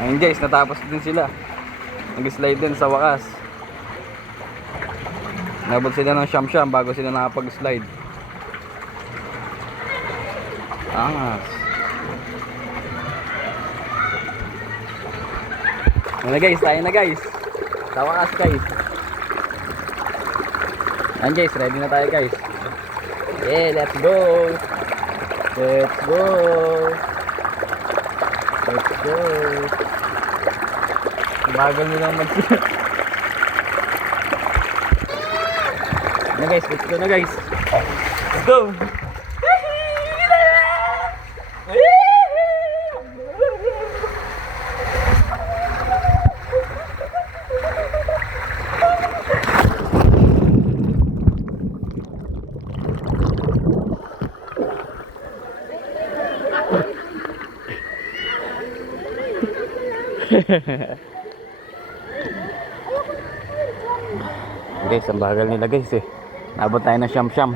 Ayun guys, natapos din sila. Nag-slide din sa wakas. Nabot sila ng siyam-siyam bago sila nakapag-slide. Angas. Ano guys, tayo na guys. Sa wakas guys. Ayan guys, ready na tayo guys. Yeah, let's go. Let's go. Let's go. Bagal nyo lang mag-slide. Ano guys, let's go na guys. Let's go. Guys, ang bagal nila guys eh. Nabot tayo ng siyam-siyam.